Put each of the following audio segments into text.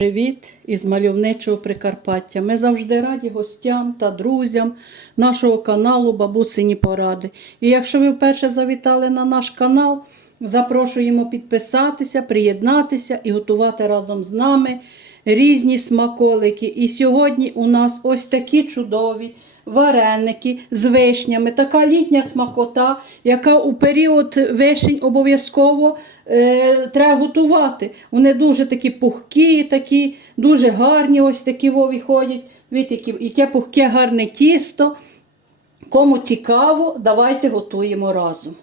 Привіт із мальовничого Прикарпаття. Ми завжди раді гостям та друзям нашого каналу Бабусині Поради. І якщо ви вперше завітали на наш канал, запрошуємо підписатися, приєднатися і готувати разом з нами різні смаколики. І сьогодні у нас ось такі чудові вареники з вишнями. Така літня смакота, яка у період вишень обов'язково е, треба готувати. Вони дуже такі пухкі, такі, дуже гарні, ось такі вові ходять. Видите, яке пухке гарне тісто. Кому цікаво, давайте готуємо разом.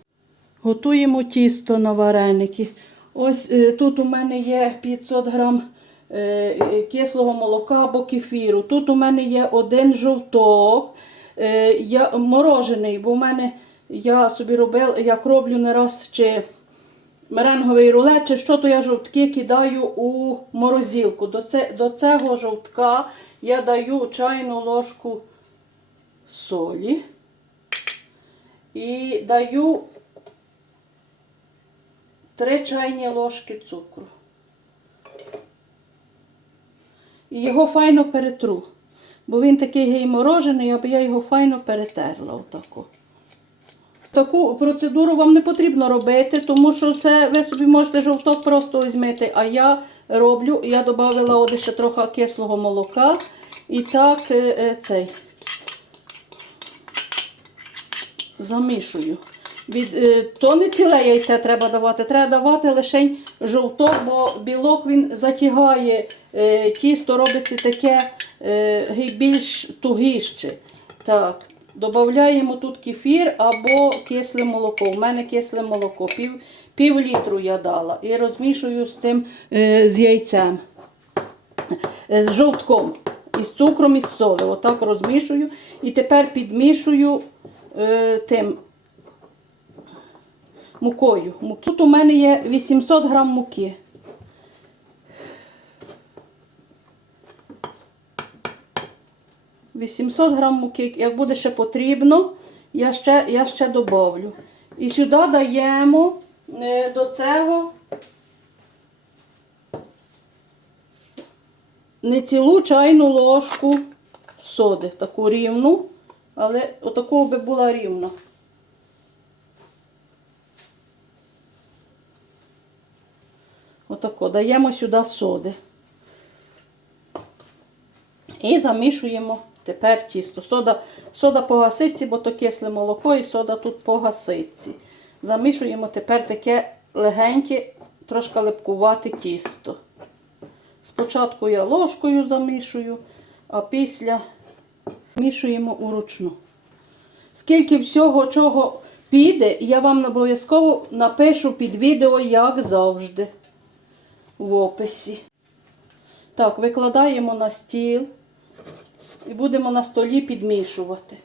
Готуємо тісто на вареники. Ось е, тут у мене є 500 грам е, кислого молока або кефіру. Тут у мене є один жовток, е, я, морожений, бо у мене я собі робила, як роблю не раз чи меренговий рулет, чи що, то я жовтки кидаю у морозилку. До, це, до цього жовтка я даю чайну ложку солі і даю 3 чайні ложки цукру. І його файно перетру. Бо він такий гейморожений, аби я його файно перетерла. Отаку. Таку процедуру вам не потрібно робити, тому що це ви собі можете жовток просто візьмете. А я роблю, я додала от ще трохи кислого молока. І так е, е, цей замішую. Від, е, то не ціле яйце треба давати, треба давати лише жовток, бо білок він затягає тісто, робиться таке більш тугіще. Так, додаємо тут кефір або кисле молоко. У мене кисле молоко, пів, пів літру я дала. І розмішую з тим е, з яйцем, е, з жовтком, із цукром і з солі. Отак розмішую. І тепер підмішую е, тим мукою. Тут у мене є 800 грам муки. Вісімсот грам муки, як буде ще потрібно, я ще, я ще добавлю. І сюди даємо е, до цього не цілу чайну ложку соди, таку рівну, але отакого би була рівна. Отако, даємо сюди соди. І замішуємо тепер тісто. Сода, сода по бо то кисле молоко і сода тут по гасиці. Замішуємо тепер таке легеньке, трошки липкувате тісто. Спочатку я ложкою замішую, а після мішуємо уручну. Скільки всього чого піде, я вам обов'язково напишу під відео, як завжди, в описі. Так, викладаємо на стіл і будемо на столі підмішувати.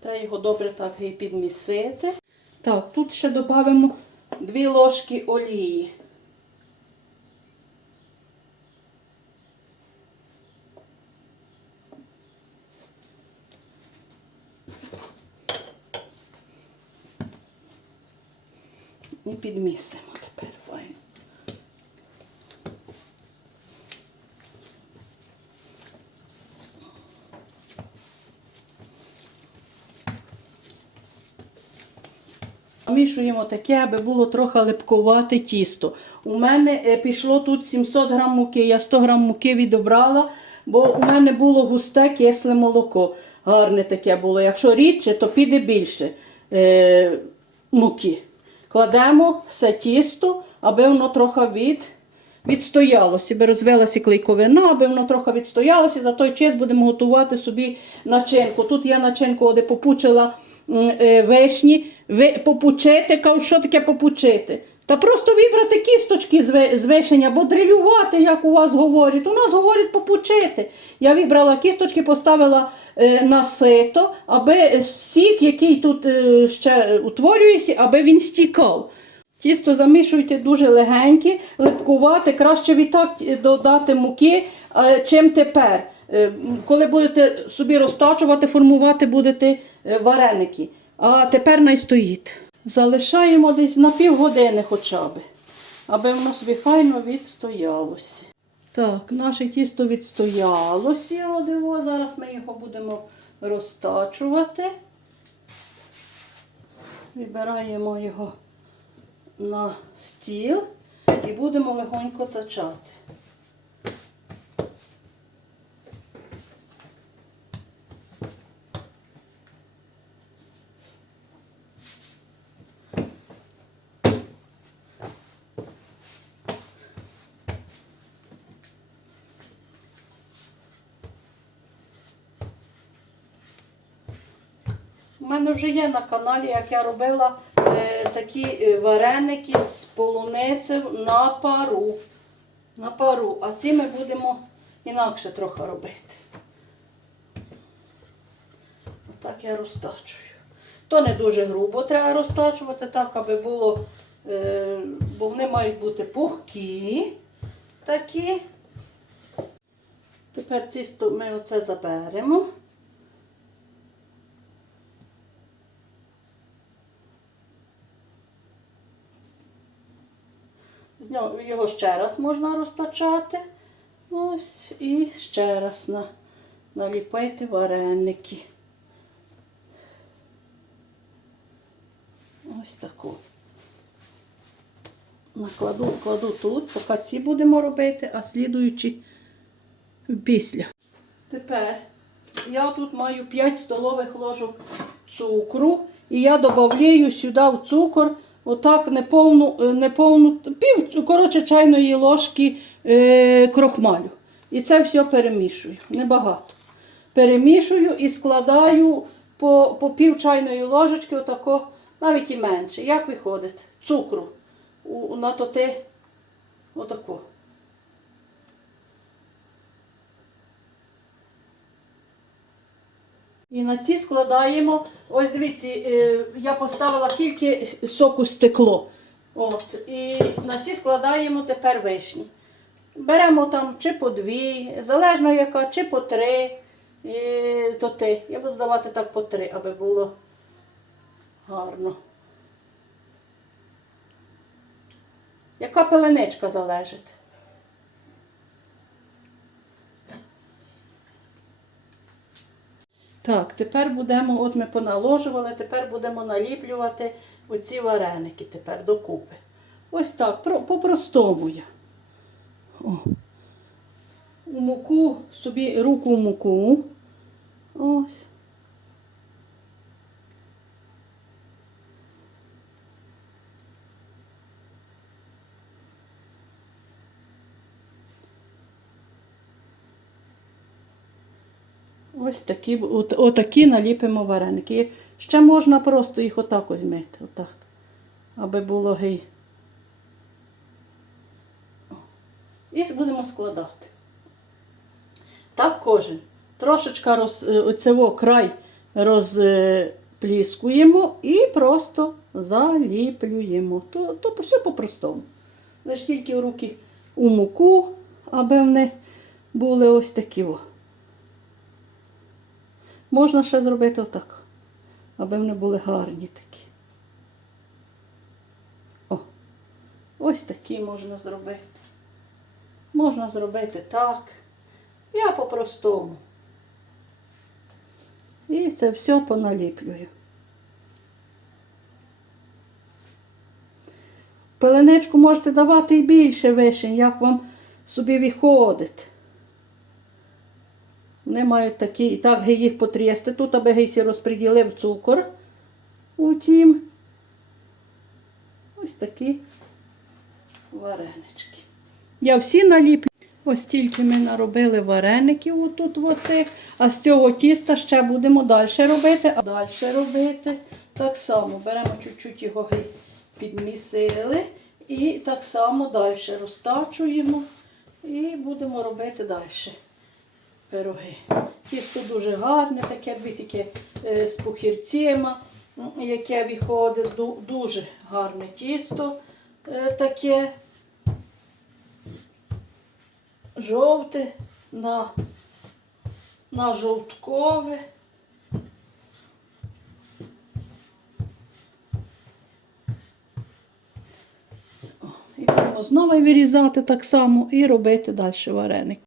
Треба його добре так і підмісити. Так, тут ще додамо 2 ложки олії. І підмісимо тепер файно. Мішуємо таке, аби було трохи липкувате тісто. У мене е, пішло тут 700 грам муки. Я 100 грам муки відобрала, бо у мене було густе кисле молоко. Гарне таке було. Якщо рідше, то піде більше е, муки. Кладемо все тісто, аби воно трохи від, відстоялося, аби розвелася клейковина, аби воно трохи відстоялося. За той час будемо готувати собі начинку. Тут я начинку де попучила е, вишні. Ви попучити, кажу, що таке попучити? Та просто вибрати кісточки з ви- з вишень або дрилювати, як у вас говорять. У нас говорять попучити. Я вибрала кісточки, поставила е, на сито, аби сік, який тут е, ще утворюється, аби він стікав. Тісто замішуйте дуже легеньке, липкувати, краще відтак додати муки, е, чим тепер. Е, Коли будете собі розтачувати, формувати будете е, вареники. А тепер най стоїть. Залишаємо десь на півгодини хоча б, аби воно собі файно відстоялося. Так, наше тісто відстоялося. Одиво. Зараз ми його будемо розтачувати. Вибираємо його на стіл і будемо легонько тачати. У мене вже є на каналі, як я робила е, такі е, вареники з полуницею на пару. На пару. А ці ми будемо інакше трохи робити. Отак я розтачую. То не дуже грубо треба розтачувати, так, аби було, е, бо вони мають бути пухкі такі. Тепер тісто ми оце заберемо. З його ще раз можна розтачати. Ось і ще раз на, наліпити вареники. Ось таку. Накладу кладу тут, поки ці будемо робити, а слідуючі після. Тепер я тут маю 5 столових ложок цукру. І я додаю сюди в цукор отак неповну, е, неповну пів коротше, чайної ложки е, крохмалю. І це все перемішую. Небагато. Перемішую і складаю по, по пів чайної ложечки, отако, навіть і менше. Як виходить? Цукру. У, на то те отако. І на ці складаємо, ось дивіться, е, я поставила тільки соку стекло. От, і на ці складаємо тепер вишні. Беремо там чи по дві, залежно яка, чи по три. І, то ти. Я буду давати так по три, аби було гарно. Яка пеленичка залежить? Так, тепер будемо, от ми поналожували, тепер будемо наліплювати оці вареники тепер докупи. Ось так, по-простому я. О. У муку, собі руку в муку. Ось. Ось такі, от, отакі наліпимо вареники. Ще можна просто їх отак ось мити, отак, аби було гей. І будемо складати. Так кожен. Трошечка роз, е, оцього край розпліскуємо і просто заліплюємо. То, то все по-простому. Лиш тільки в руки у муку, аби вони були ось такі. О. Можна ще зробити отак, аби вони були гарні такі. О, ось такі можна зробити. Можна зробити так. Я по-простому. І це все поналіплюю. Пеленечку можете давати і більше вишень, як вам собі виходить. Вони мають такі, і так гей їх потрясти. Тут аби гейсі розподілив цукор. Утім, ось такі варенички. Я всі наліплю. Ось тільки ми наробили вареників отут оцих, а з цього тіста ще будемо далі робити. А далі робити так само. Беремо чуть-чуть його підмісили і так само далі розтачуємо і будемо робити далі пироги. Тісто дуже гарне, таке таке е, з пухірцями, яке виходить. Дуже гарне тісто. е, таке жовте на, на жовткове. І будемо знову вирізати так само і робити далі вареник.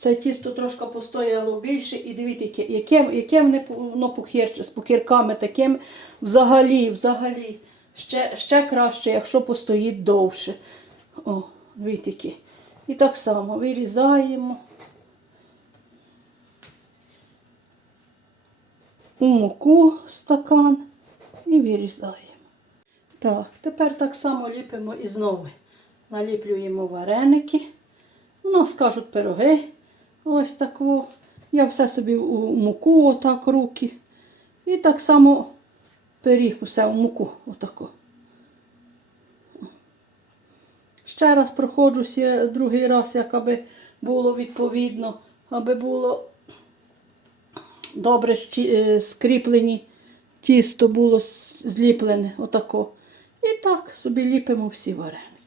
Це тісто трошки постояло більше, і дивіться, яке, яке, воно пу- пухірче, з пухірками такими взагалі, взагалі. Ще, ще краще, якщо постоїть довше. О, дивіться. І так само вирізаємо. У муку стакан і вирізаємо. Так, тепер так само ліпимо і знову. Наліплюємо вареники. У нас кажуть пироги. Ось так. Я все собі у муку, отак руки. І так само пиріг усе в муку. Отако. Ще раз проходжуся другий раз, як аби було відповідно, аби було добре е, скріплені, тісто було зліплене. Отако. І так собі ліпимо всі вареники.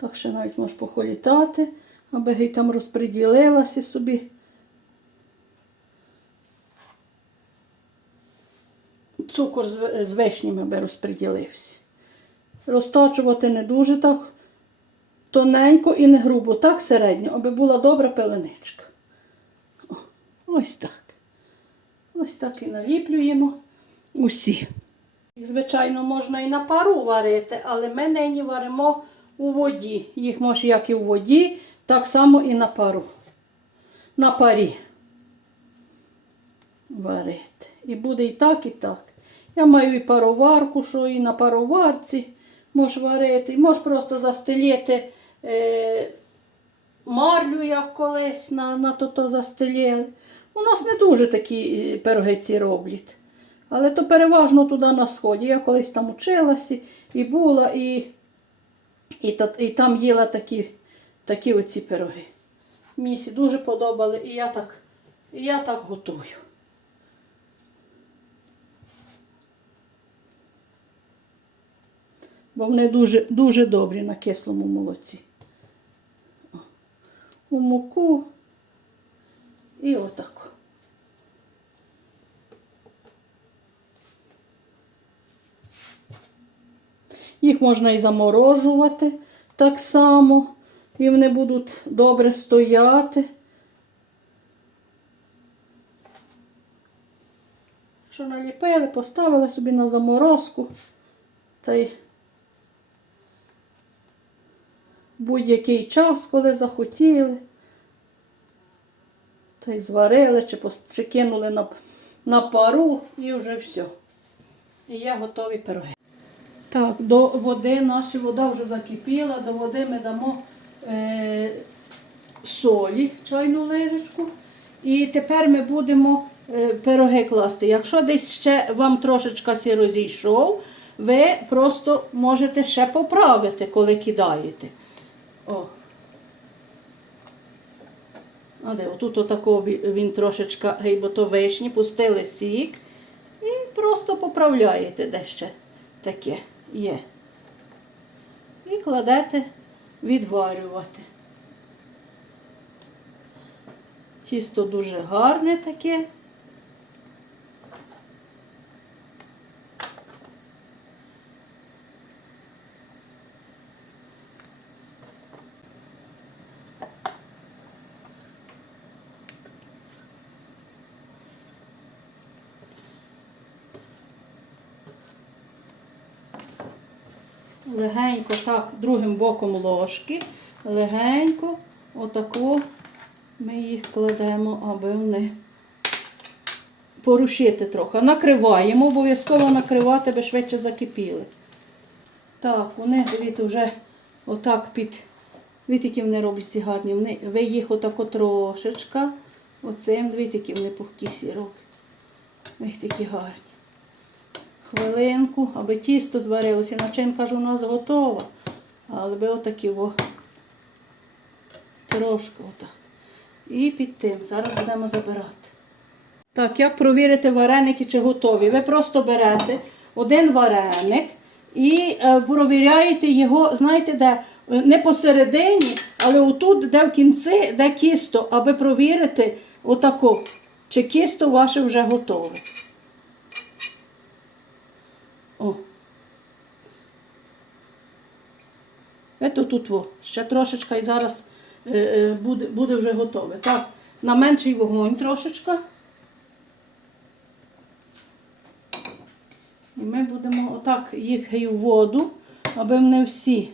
Так що навіть можеш похолітати, аби гей там розподілилася собі. Цукор з вишнями аби розподілився. Розточувати не дуже так тоненько і не грубо, так середньо, аби була добра пеленичка. Ось так. Ось так і наліплюємо усі. Звичайно, можна і на пару варити, але ми нині варимо у воді. Їх може як і у воді, так само і на пару. На парі варити. І буде і так, і так. Я маю і пароварку, що і на пароварці можеш варити. Можеш просто застелити е, марлю, як колись на, на то застелили. У нас не дуже такі е, пироги ці роблять. Але то переважно туди на сході. Я колись там училася і була, і, і, і там їла такі, такі оці пироги. Мені дуже подобали, і я так, і я так готую. Бо вони дуже, дуже добрі на кислому молоці. У муку і отак. Їх можна і заморожувати так само, і вони будуть добре стояти. Що наліпили, поставили собі на заморозку та й будь-який час, коли захотіли, та й зварили чи, пос- чи кинули на, на пару і вже все. І є готові пироги. Так, до води наша вода вже закипіла, до води ми дамо е, солі, чайну ложечку. І тепер ми будемо е, пироги класти. Якщо десь ще вам трошечка розійшов, ви просто можете ще поправити, коли кидаєте. О. А де, отут отако він трошечка гейбото вишні, пустили сік і просто поправляєте де ще таке є. І кладете відварювати. Тісто дуже гарне таке. Легенько так, другим боком ложки, легенько, отако ми їх кладемо, аби вони порушити трохи. Накриваємо, обов'язково накривати, аби швидше закипіли. Так, вони, дивіться, вже отак під. Дивіться, які вони роблять ці гарні. Вони, ви їх отако трошечка. Оцим, дивіться, які вони пухкі сі роблять. Ви їх гарні хвилинку, аби тісто зварилося. Начинка ж у нас готова. Але би отакі о, трошки отак. І під тим. Зараз будемо забирати. Так, як провірити вареники, чи готові? Ви просто берете один вареник і е, провіряєте його, знаєте де? Не посередині, але отут, де в кінці, де кісто, аби провірити отако, чи кісто ваше вже готове. О. Ето тут во. Ще трошечка і зараз е, е, буде, буде вже готове. Так, на менший вогонь трошечка. І ми будемо отак їх і в воду, аби вони всі.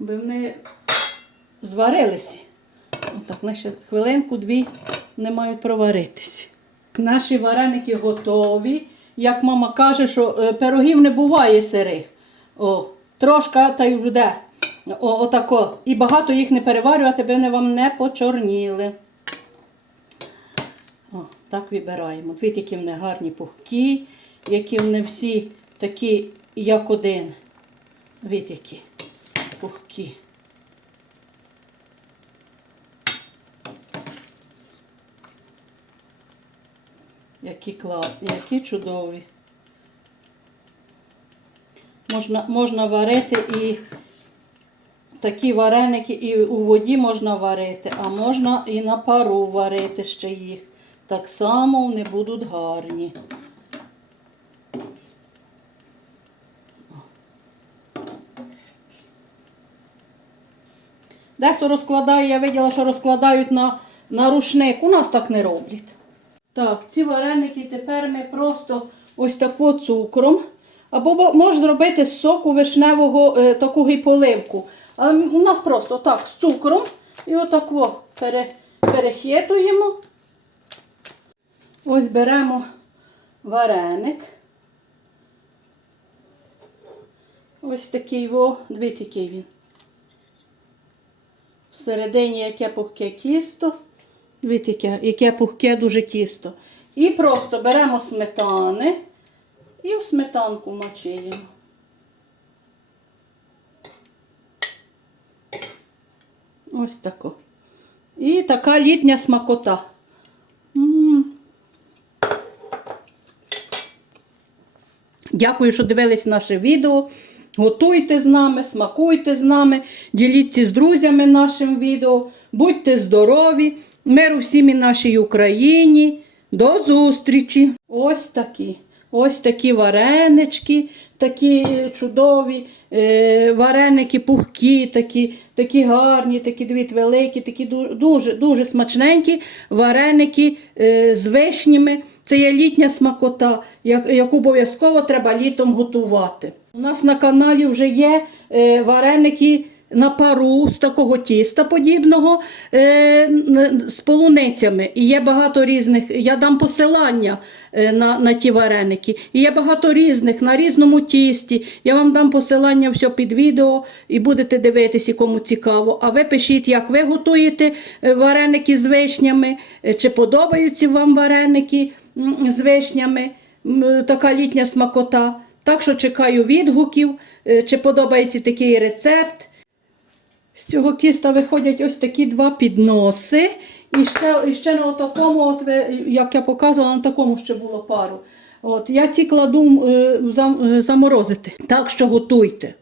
Аби вони зварилися. Отак, ще хвилинку-дві не мають проваритись. Наші вареники готові. Як мама каже, що е, пирогів не буває сирих. О, трошка та й буде. О, отако. І багато їх не переварювати, аби вони вам не почорніли. О, так вибираємо. Дивіться, які вони гарні пухкі, які вони всі такі, як один. Дивіться, які пухкі. Які класні, які чудові. Можна, можна варити і такі вареники і у воді можна варити, а можна і на пару варити ще їх. Так само вони будуть гарні. Дехто розкладає, я виділа, що розкладають на, на рушник. У нас так не роблять. Так, ці вареники тепер ми просто ось тако цукром. Або бо- можна зробити з соку вишневого е, таку гіполивку. Але у нас просто так з цукром і отак пере, перехитуємо. Ось беремо вареник. Ось такий во, дивіться, який він. Всередині яке пухке тісто. Дивіться, яке, яке пухке дуже тісто. І просто беремо сметани і в сметанку мочиємо. Ось тако. І така літня смакота. Дякую, що дивились наше відео. Готуйте з нами, смакуйте з нами, діліться з друзями нашим відео. Будьте здорові, миру всім і нашій Україні. До зустрічі! Ось такі. Ось такі варенички, такі чудові, е, вареники пухкі, такі, такі гарні, такі дві великі, такі дуже, дуже смачненькі вареники е, з вишнями. Це є літня смакота, яку обов'язково треба літом готувати. У нас на каналі вже є е, вареники на пару з такого тіста подібного е, з полуницями. І є багато різних. Я дам посилання е, на, на ті вареники. І є багато різних на різному тісті. Я вам дам посилання все під відео і будете дивитися, кому цікаво. А ви пишіть, як ви готуєте е, вареники з вишнями, е, чи подобаються вам вареники з вишнями. Така літня смакота. Так що чекаю відгуків, чи подобається такий рецепт. З цього кіста виходять ось такі два підноси. І ще, і ще на такому, от як я показувала, на такому ще було пару. От, я ці кладу е, е, заморозити. Так що готуйте.